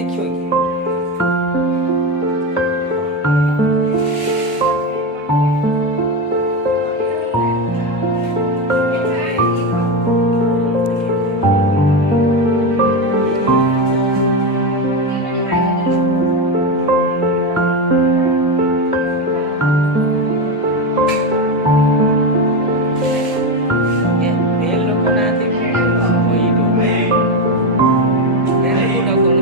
देखियो मेल लोक नांती कोइडो मेल लोक कोन फुल कोन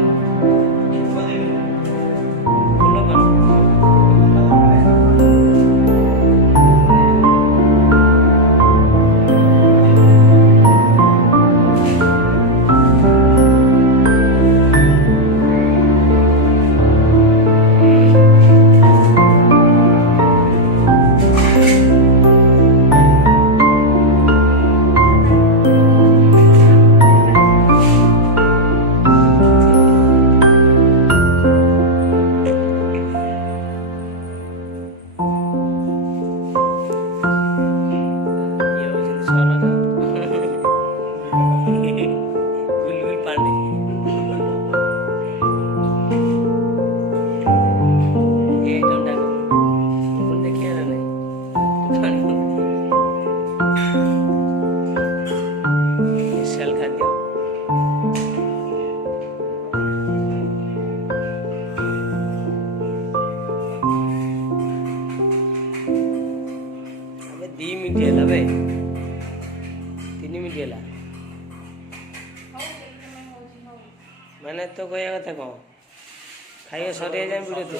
दी मिनिट है बे 3 मिनिट है मैंने तो कहया कथा कह खाइए सरिया जाए वीडियो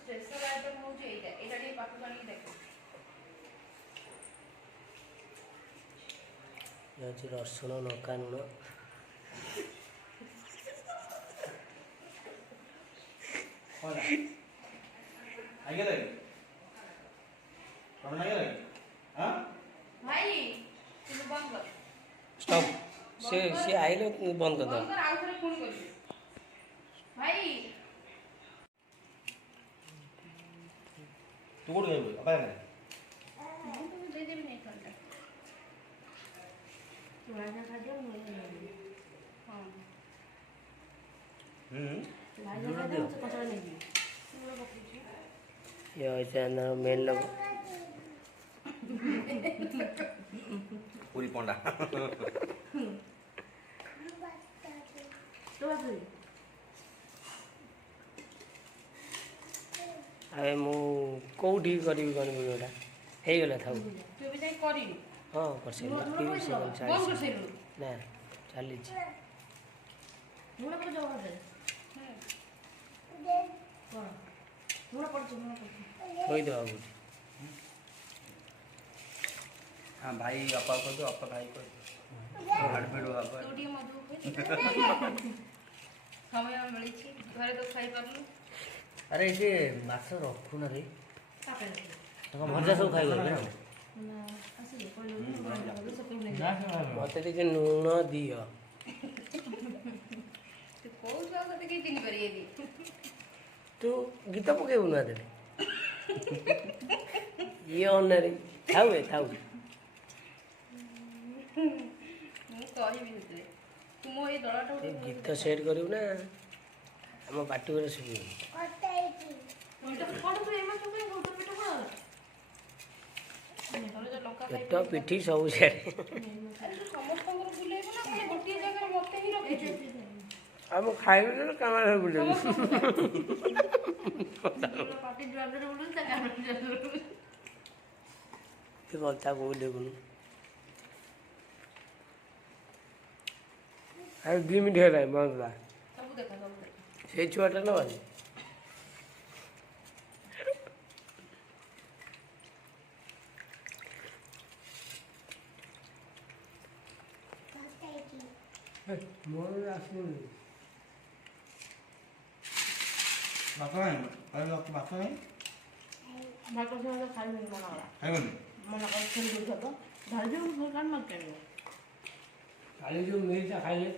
स्पेशल आइटम होचे एटा एटा डी पाकु कानी देखो याची रसुण लंका लुण आगे लगे कौन आगे लगे हां भाई तुम बंद कर स्टॉप से आइले बंद कर दो बंद कर आउ थरे फोन कर भाई तू कोड गए apa yang तुम दे दे नहीं करता तू राजा का जो नहीं हां राजा का जो पता नहीं ये ऐसे अंदर मेल लोग पूरी पोंडा तो बात अरे मु कोठी करिबी कोन वीडियोटा हे गेला थाउ तू भी जाई करी हां कर से 30 सेकंड बंद कर से ना चली मुड़ा को जाओ दे दे मुड़ा पड़ कोई दो आगु हां भाई अपा को दो अपा भाई को हार्टबीट हो अपा तू डी मधु समय मिली छी घरे तो खाई परनु अरे ये माछ रखु ना रे कापे तो मजा सब खाई गले ना ना असली कोई लोग सब नहीं मते टिके नून दियो तू कोन सा कते के चिनी करी एदी तू गीत पकेबु ना दे ये ऑनरी थाउ थाउ मु कहि भी होते तू मो ए दळाटा गीत सेट करिउ ना हम पार्टी करे सुबि कोन तू एमा सब गोटर पिटो कोन तले जो लंका खाई पेट पिठी सब से समस्त को बुलेबो ना कोन गोटी जगह मते ही रखि हम खाइबे ना कमारे बुले पार्टी ज्वादर बोलुन ता काम जरूर ते बोलता बोले गुनु अरे 2 मिनिट है बंद ला सब देखा से छुआटा ना बाजी मोर आसुनी बात नहीं अरे आपकी बात नहीं भातो से खाई नहीं मना है बोल मना कर खेल दे तो धाजो कान मत कर କାଲି ଯେଉଁ ମିଲ୍ଟା ଖାଇଲେ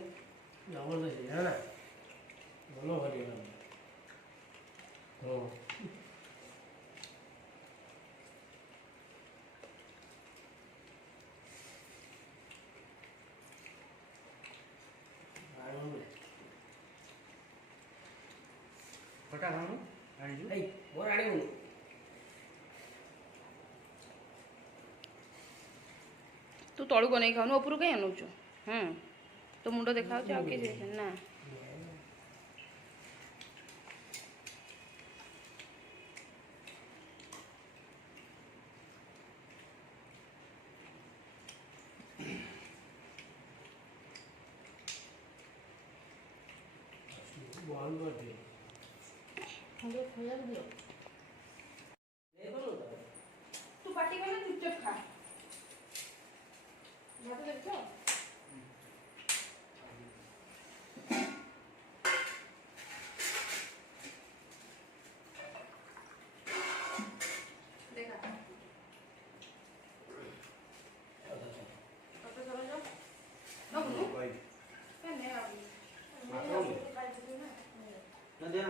ଜବରଦସ୍ତ ହେଲା ମନ ଭରିଗଲା। ହଁ ଖଟା ଖାଉନୁ ଆଣିଛୁ ଏଇ ମୋର ଆଣିବୁନି। ତୁ ତଳକୁ ଅନେଇ ଖାଉନୁ, ଉପରୁ କାହିଁ ଆଣୁଛୁ? ତୋ ମୁଣ୍ଡ ଦେଖାଯାଉଛି, ଆଉ କିଛି ଦେଖାନି ନା। ବନ୍ଦ କରିଦିଅ। ତୁ ପାଟି କଲେ ଚୁପଚାପ ଖା। ଭାତ ଦେଖଛ? ଦେଖା ତତେ ସରଜ ନବୁନୁ କାଇଁ ନେ ଆଉ ନା ଦେ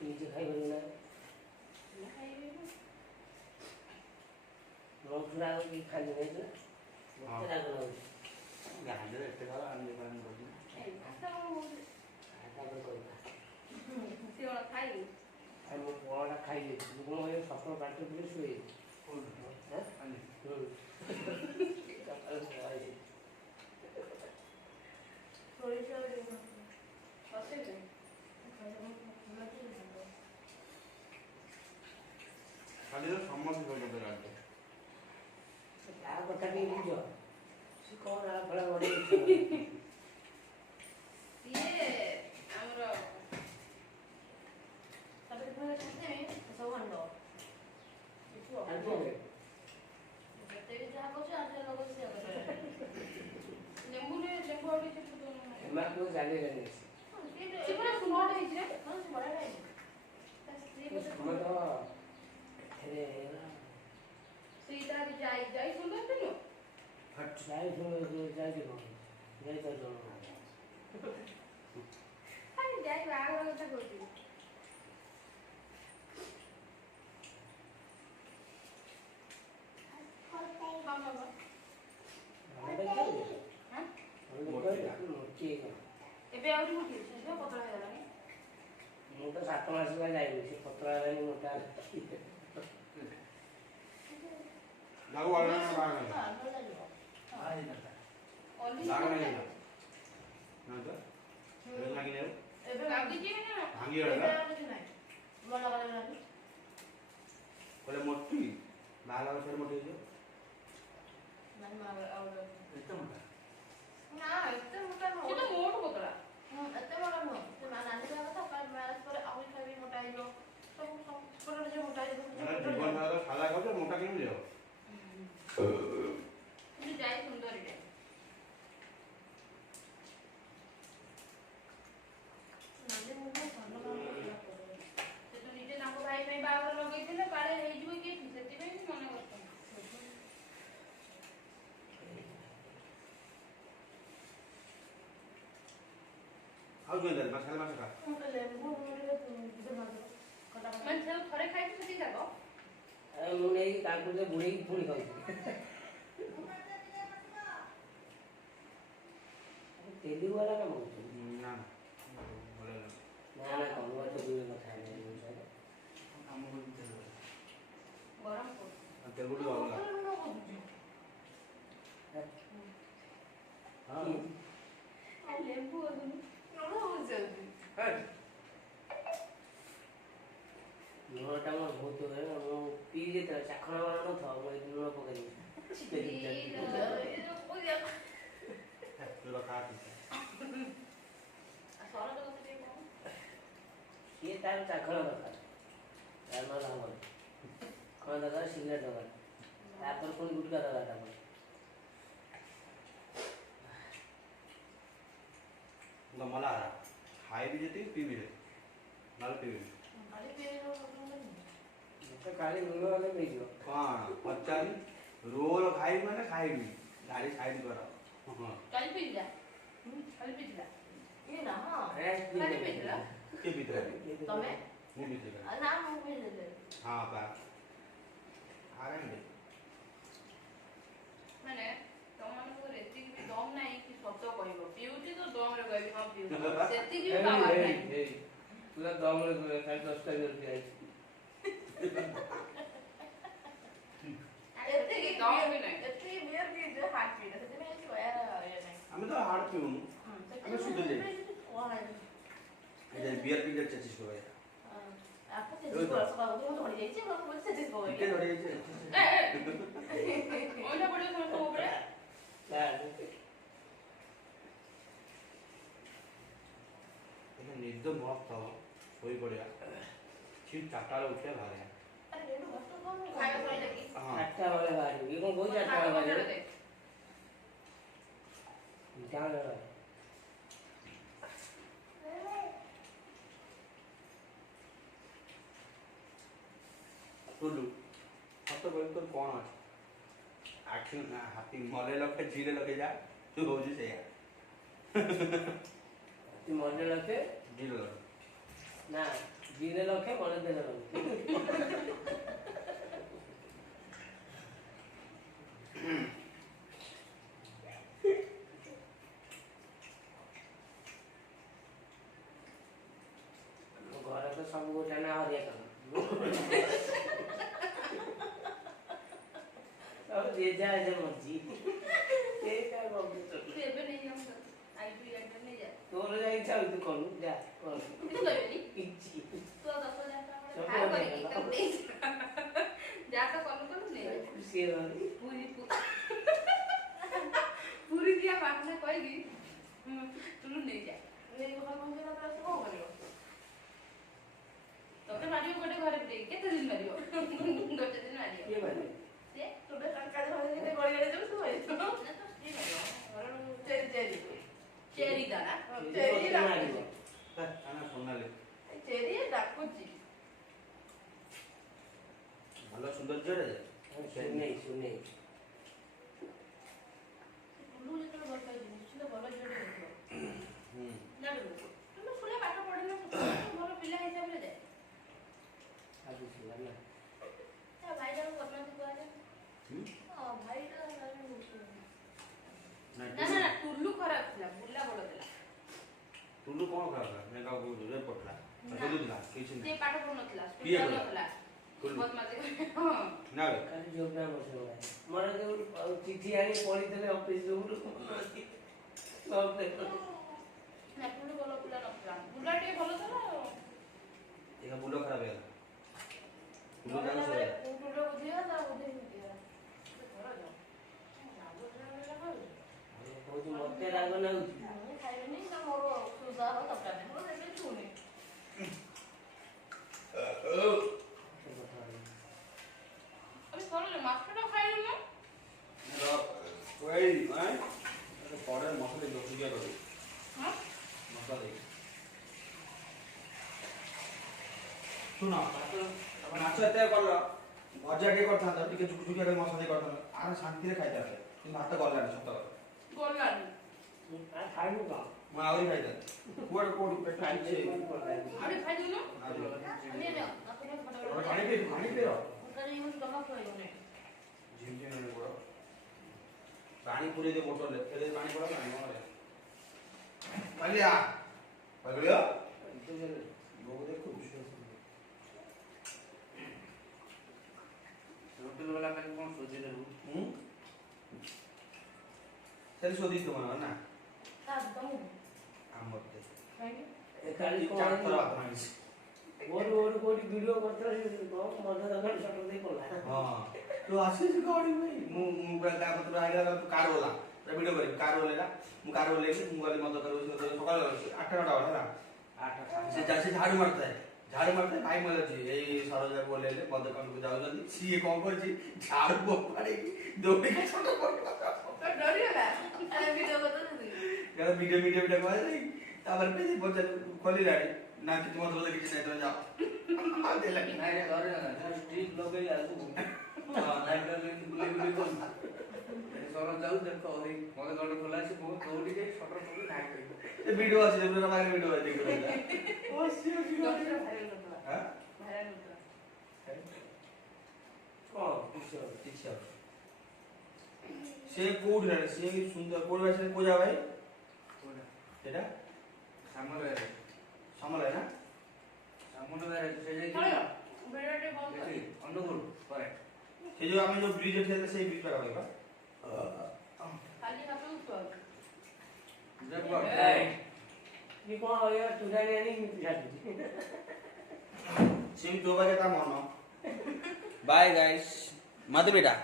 ନିଜେ ଖାଇପାରିବୁ ନା ମଥୁରା କି ଖାଲି ନେଇଛୁ ନା ମତେ ରାଗ ଲାଗୁଛି। ଗାଁରେ ଏତେ ଖାଅ ଆମେ ପାଣି କରୁଛୁ ଖାଇବି ଆଉ ମୁଁ କଣଟା ଖାଇଦେଇଛି ମୁଁ ସକାଳ ପାଠ ଟିକେ ଶୋଇଛି। ଖାଲି ତ ସମସ୍ତେ କହିଲେ ଗାଁରେ ତା କଥା ଟିକେ ବୁଝ ସେ କଣ ଫଳା ବଢ଼ି ସିଏ ଆମର ଲେମ୍ବୁରେ ଲେମ୍ବୁ ଆଉ ଟିକେ ଏମାନଙ୍କୁ ଜାଣିଲେନି ସେ ପୁରା ସୁନ୍ଦର ହେଇଛି ରେ। ସମୟ ଏଥିରେ ହେଇଗଲା ସେଇଟା ଯାଇ ଯାଇ ସୁନ୍ଦର ଥିଲୁ। ଯାଇ ଯାଇଯିବ ଯାଇ ତ ଜଣ ଯାଇ ବାହାଘର କଥା କହୁଛି। ଏବେ ଆହୁରି ମୋଟି ପତଳା ହେଇଗଲାଣି। ମୁଁ ତ 7 ମାସ ହେଲା ଯାଇନି ସେ ପତଳା ହେଲାଣି ମୋଟା ମୋଟି ବାହାଘର ଫେର ମୋଟି ହେଇଯିବ ଏତେ ମୋଟା ନା ଏତେ ମୋଟା ନୁହଁ, ସେ ତ ମୋଟ ପତଳା। ଏତେ ମୋଟା ନୁହଁ, ସେ ନାନୀ କଥା ମ୍ୟାରେଜ ପରେ ଆହୁରି ଖାଇବି ମୋଟା ହେଇଯିବ। ସବୁ ଯେ ମୋଟା ଜୀବନ ସାରା ସାଦା ଖାଉଛ ମୋଟା କେମିତି ଯିବ? ଯାଇ ସୁନ୍ଦରୀଟେ ସେ ତ ନିଜେ ତାଙ୍କ ଭାଇ ପାଇଁ ବାହାଘର ଲଗେଇଥିଲେ, କାଳେ ହେଇଯିବ କି ସେଥିପାଇଁ ମନେ କରୁଛନ୍ତି। ଆଉ କେମିତି ମାଛ ଖାଲି ମାଛ ଖା ମାନେ ସେ ଥରେ ଖାଇଛୁ ସେତିକି ଯାକ ମୁଁ ନେଇକି ତାଙ୍କୁ ବୁଡ଼େଇକି ପୁଣି ଖାଉଛି ତେଲି ବାଲା କାମ କରୁଛନ୍ତି ନା ନା ନା କମ ତ ଦୂର କଥା ଗରମ ତେଲଗୁଡ଼ି ଅଲଗା ଲେମ୍ବୁ ଲୁଣଟା ମୋର ବହୁତ ମୁଁ ପିଇ ଯେତେବେଳେ ଚାଖଣ ମାନ ନଥାଉ ମୁଁ ଏଇ ଲୁଣ ପକେଇଦେବି ସିଏ ତାର ଚାଖଣ ଦରକାର ନହେଲେ ହବନି କ'ଣ ଦରକାର ସିଗାରେଟ୍ ଦରକାର ତାପରେ ପୁଣି ଗୁଟକା ଦରକାର ତାପରେ ଗମଲା ଖାଇବି ଯେତିକି ପିଇବି ନହେଲେ ପିଇବିନି କାଲି ଲୁଣ ହେଲେ ନେଇଯିବ। କ'ଣ ପଚାରି ରୋଲ ଖାଇବି ମାନେ ଖାଇବି ଗାଡ଼ି ସାଇଡ୍ କର। କାଲି ପିଇଥିଲା କାଲି ପିଇଥିଲା ଇଏ ନା ହଁ କାଲି କାଲି ପିଇଥିଲା କିଏ ପିଇଥିଲା? ତମେ ମୁଁ ପିଇଥିଲି। ନା ମୁଁ ପିଇଥିଲି ହଁ ବା ଆରେ ମାନେ ତମମାନଙ୍କର ଏତିକି ବି ଦମ ନାହିଁ କି ସତ କହିବ ପିଉଛି ତ ଦମରେ କହିବି ହଁ ପିଉଛି ସେତିକି ବି ପାୱାର ନାହିଁ। ପୁରା ଦମରେ କହିବ କାଲି 10ଟା ବିୟର ପିଆଇଛି। ଏତିକି ଦମ ବି ନାହିଁ ଏତିକି ବିୟର ପିଇଛି ହାର୍ଟ ପିଇଟା ସେଥିପାଇଁ କିଛି କହିବାର ଇଏ ନାହିଁ। ଆମେ ତ ହାର୍ଡ ପିଉନୁ ଆମେ শুধু যাই এই বিয়ার পিকেট চেচিস করে আপনি চেচিস করে সকাল উঠে ধরে যাইছে এবং বলছে চেচিস করে কে ধরে গেছে ওইটা পড়ে সমস্ত উপরে এটা নির্দ মস্ত হই পড়িয়া ঠিক 4টা ବେଳେ উঠে ভারে আরে এটু কষ্ট কম খাଇବା ସଇଲା କି 8ଟା ବେଳେ ବାହାରିବି। ଇଏ କ'ଣ କହୁଛି 8ଟା ବେଳେ ବାହାରିବ? ଯାଅ টুলু কত বই তোর কোন আছে আখি না হাতি মলে লকে জিরে লকে যা তুই হউছি সেইয়া তুই মনে ରଖେ জিরে লকে ନା ଦିନେ ଲକ୍ଷେ ମନେ ଦେଲେ ଲକ୍ଷେ। ଘରେ ତ ସବୁ ଗୋଟେ ନା ହରିଆ କାମ ଆଉ ଯେ ଯାଏ ଯେ ମର୍ଜି ସେଇଟା ତୁ ଏବେ ନେଇ ଯାଉ ଆଇବି ଏଟା ନେଇ ଯା ତୋର ଯାଇ ଇଚ୍ଛା ହଉଛି ତୁ କରୁ ଯା କର କିଛି କହିବେନି କିଛି ତୁ 10,000 ଟଙ୍କା ଖାଇ କରିକି ତାକୁ ନେଇ ଯା ତ କଲୁ ନେଇ ଯା ଖୁସି ହେଲାନି ପୁରୀ ଦିଆ ବାହାନା କହିକି ତୁ ନେଇ ଯା ନେଇ ଘର ମନ୍ଦିର ପ୍ରାସ କଣ କରିବ ତତେ ମାରିବ ଗୋଟେ ଘରେ ଦେଇ କେତେ ଦିନ ମାରିବ ଗୋଟେ ଦିନ ମାରିବ କିଏ ମାନେ ସେ ତୋଟେ ଟଙ୍କା ଧରି ଦେଇ ଗଳି ଗଳି ଯାଉ ତୁ ମାରିବ ନା ତ ସ୍ତ୍ରୀ ମାରିବ ଘର ଚେରି ଚେରି ଦାନା ଚେରି ମାରିବ কানা সোনালে ଚେରି ଡାକୁଛି ভালো সুন্দর জড়ে ଶୁନେଇ ଶୁନେଇ ଟୁଲୁ ଯେତେବେଳେ ଭଲ ପାଇଛି ନିଶ୍ଚିତ ଭଲ ଝିଅଟେ ଦେଖିବ হুম ଜାଣିଲୁ ଟୁଲୁ ଫୁଲେ ପାଠ ପଢିଲେ ଭଲ ପିଲା ହିସାବରେ ଯାଏ ଭାବୁଥିଲା ନା ତା ଭାଇଟାକୁ ବଦନାମ କୁହାଯାଏ হুম ହଁ ଭାଇଟା না ନା ନା ଟୁଲୁ ଖରାପ ଥିଲା ବୁଲା ବଡ ଥିଲା টুলু কোন খারাপ না কাউ রে পড়লা বলি দিলা কিছু ସେ ପାଠ ପଢୁନଥିଲା କିଏ ସ୍କୁଲ ପଢିଲା? ଯାଉନଥିଲା ଟୁଲୁ ବଦମାସି ହଁ না রে କାଲି ଯୋଉଟା ବସେ ମୋର ଯୋଉ ଚିଠି ଆଣି ପଢିଥିଲେ ଅଫିସ ଯୋଉଠୁ ନା ଟୁଲୁ ଭଲ ପିଲା ନଥିଲା ବୁଲା ଟିକେ ଭଲ ଥିଲା একা বুলো খারাপ হয়ে গেল বুলো জানো সরে ଟୁଲୁ ବୁଝିବା ତା ବୁଝେଇ ବୁଝିବା ଘର ଯାଉ କହୁଛି ମତେ ରାଗ ନାଗୁଛି ମୁଁ ଖାଇବିନି ନା ମୋର ସୁଧା ହବ ଦରକାର ନାହିଁ ମୋର ଏବେ ଛୁନି আমি সরলে মাছটা খাইলি না ওই আই পরে মশলা দোষ দিয়া করে হ্যাঁ মশলা দেই শুনো তখন নাচ এতে করল ভজা টিকে করতাম টিকে ঝুকঝুকিয়া করে মশলা দিয়ে করতাম আর শান্তিরে খাইতে আসে কিন্তু ভাতটা গলানি সত্য কথা গলানি ଖାଇବୁ କ'ଣ ମୁଁ ଆହୁରି ଖାଇଥାନ୍ତି କୁଆଡ଼େ କୋଉଠି ପେଟ ଖାଇଛି আমি খাই দিও না ଆହୁରି। আমি না আপনি ତମେ ପାଣି ପିଅ ওখানে ইউজ জমা করে না ଝିମଝିମ ହେଲେ ଗୋଡ଼ ପାଣି ପୁରେଇ ଦେ ବୋଟଲରେ ଫେରେ ପାଣି ପଡ଼ା ପାଣି କ'ଣ ପାଲିଆ ପାଗଳିଆ ବୋଉ ଦେଖୁଛୁ হোটেল वाला কাছে কোন সোজে দেবো হুম তাহলে সদিস তো মনে হয় না তা দম আমার দে କାଲି କ'ଣ ଚାର ଥର ହେଇଥିଲା? ଭାତ ମାଗିଛି ମୋର କୋଉଠି କୋଉଠି ଭିଡିଓ କରିଥିଲା ସେ ମଜା ଦୋକାନ ସଟର ଦେଇ ପଡିଲା ହଁ ତୁ ଆସିଛୁ କଉଠି ଭାଇ ମୁଁ ପୁରା ତା କତରୁ ଆଇଲା ତୁ କାର ଓଲା ପୁରା ଭିଡ଼ିଓ କରିବି କାର ଓଲେଇଲା ମୁଁ କାର ଓଲେଇଲି ମୁଁ ଗଲି ମଦ କରିବି ସକାଳ 8ଟା 9ଟା ବେଳେ ହେଲା ସେ ଝାଡୁ ମାରୁଥାଏ ଭାଇ ମୋର ଅଛି ଏଇ ସରୋଜ ଓଲେଇଲେ ମଦ ଦୋକାନକୁ ଯାଉଛନ୍ତି ସିଏ କ'ଣ କରିଛି ଝାଡୁ ଫୋପାଡ଼ିକି ଦୌଡ଼ିକି ଛୋଟ ପଡ଼ିଲା তো ডরিওলা আরে ভিডিও করতে দিদি ଭିଡ଼ିଓ କୁହାଯାଇ ତାପରେ ପଚାରି ଖୋଲିଲାଣି ନା କିଛି ମଦ କିଛି ନାହିଁ ତମେ ଯାଅ ନାଇଁ ଧରେ ନା ଷ୍ଟ୍ରିକ୍ ଲଗେଇ ଆସୁ ଲାଇଟ୍ ଲଗେଇ ବୁଲେଇ କରୁ ସର ଯାଉ ଦେଖ ମତେ ଗଣ୍ଡ ଖୋଲା ଅଛି ମୁଁ ଦୌଡ଼ି ଯାଇ ସଟର ପକେଇ ନାଇଟ୍ କରିବି ଏ ଭିଡିଓ ଅଛି ଯେମିତି ମାଗେ ଭିଡିଓ ଅଛି ଦେଖିବ ହାଁ କଣ କିଛି କିଛି ଆଉ ସେ କୋଉଠି ନା ସେ ସୁନ୍ଦର କୋଉଠି ଭାଇ ସେ କୋଉ ଜାଗା ଭାଇ କୋଉଟା ସେଟା ସାମଲ ନା ସେ ଯାଇ ଅନୁଗୁଳ ପରେ ସେ ଯୋଉ ଆମେ ଯୋଉ ବ୍ରିଜ ଥିଲା ସେଇ ବ୍ରିଜ ପାଖା ପାଖି କି କଣ ଇଏ ଚୁରାଣି ଆଣି ଛାଡୁଛି ସେ ଯୋଉ ବାଗେ ତା ମନ ବାय ଗାଇସ୍ ମଧୁ ବେଟା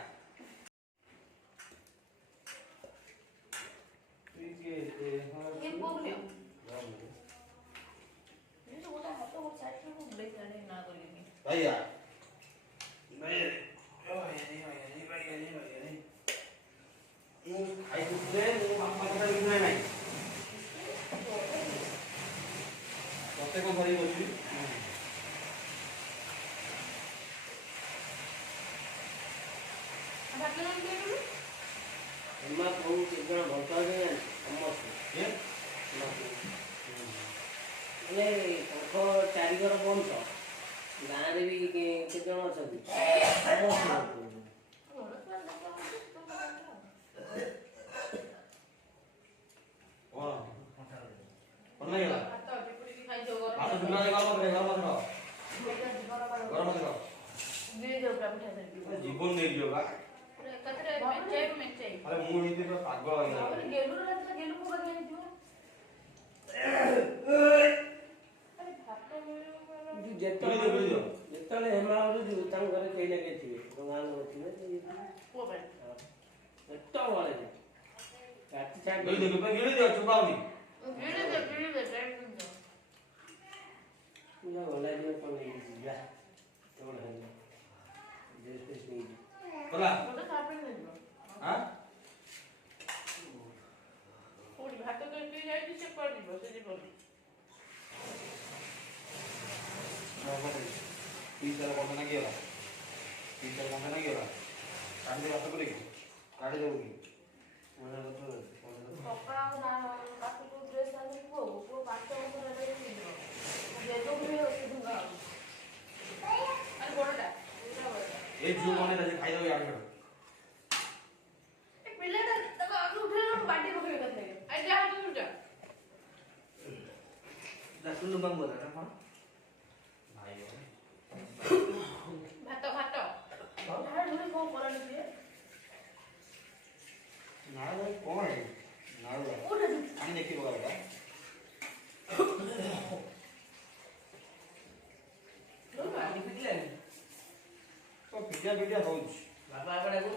भैया ଚାରିଗର ବଂଶ ଗାଁରେ ବି କେତେ ଜଣ ଅଛନ୍ତି जीवन नहीं जो बा अरे मुंह नहीं तो पागल हो गया ଯେତେବେଳେ ହେମାଳରୁ ଯିବୁ ତାଙ୍କ ଘରେ କେହି ନା କେହି ଥିବେ ଗାଁ ଲୋକ ଥିବେ ସେତେବେଳେ ରାତି ଛାଡ଼ି ଗଲା ଦିନ କ'ଣ ନେଇକି ଯିବା ସେତେବେଳେ ହେଲା ଡ୍ରେସ୍ ଫ୍ରେସ୍ ନେଇକି तीसरा कौन ना गया तीसरा कौन ना गया काट दे बात बोले काट दे बोली मोना तो पप्पा ना काटू को ड्रेस आने को 5 वर्ष रहले दे दो भी होते दूंगा अरे बड़टा ए जो माने राजे खाई दो यार ए पिल्लाटा तको आगे उठेलो बाटी पकड़ करते आई जा तू जा दसुन बंग बोला ना हां भात भात भात धुरी को करन दिए ना भाई कौन है ना ओरे आने देखी बगा बेटा तो पानी पिटले तो पिटिया होउछ बाबा बड़ा को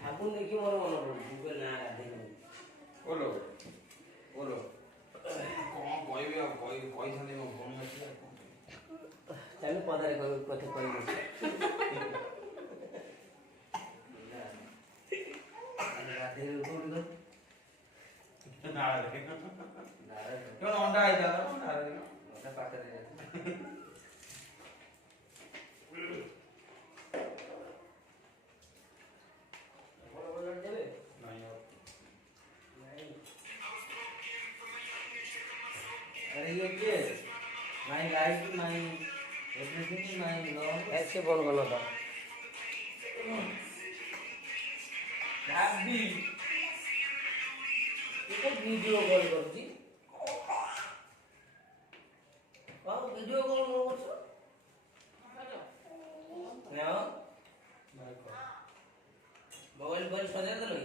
साबुन देखी मोर मन पड़े ना गाधे बोलो बोलो कौन कहबे आ कहि थाने मो फोन में चल पदारे कथे कहि गाधे उठो ना रे क्यों अंडा आई था ना रे अंडा पाते रे अरे ये क्या my life my everything my love ऐसे फोन करना था हैप्पी ये वीडियो कॉल करती और वीडियो कॉल करछो ना मोबाइल पर सजा देलो